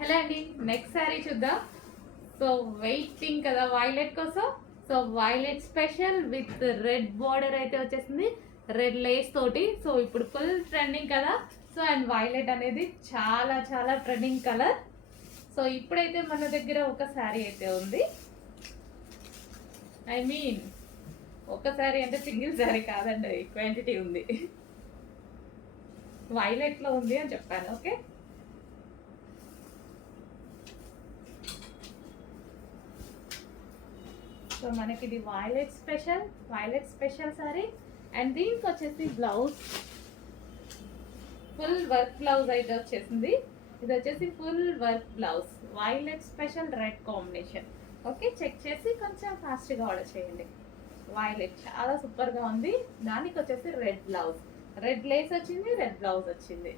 Hello అండి next sari చూద్దాం. So waiting కదా వైలెట్ కోసం. So violet special with red border అయితే వచ్చేసింది. రెడ్ లేస్ తోటి. సో ఇప్పుడు ఫుల్ ట్రెండింగ్ కదా. సో అండ్ వైలెట్ అనేది చాలా చాలా ట్రెండింగ్ కలర్ సో ఇప్పుడైతే మన దగ్గర ఒక శారీ అయితే ఉంది. ఐ మీన్ ఒక శారీ అంటే సింగిల్ శారీ కాదండి క్వాంటిటీ ఉంది. వైలెట్లో ఉంది అని చెప్పాను ఓకే సో మనకి ఇది violet special violet special sari and దీనికి వచ్చేసి బ్లౌజ్ ఫుల్ వర్క్ బ్లౌజ్ అయితే వచ్చేసింది. ఇది వచ్చేసి full work blouse violet special red combination okay check చేసి కొంచెం ఫాస్ట్గా ఆర్డర్ చేయండి. వైలెట్ చాలా సూపర్గా ఉంది. దానికి వచ్చేసి రెడ్ బ్లౌజ్ రెడ్ లేస్ వచ్చింది రెడ్ బ్లౌజ్ వచ్చింది.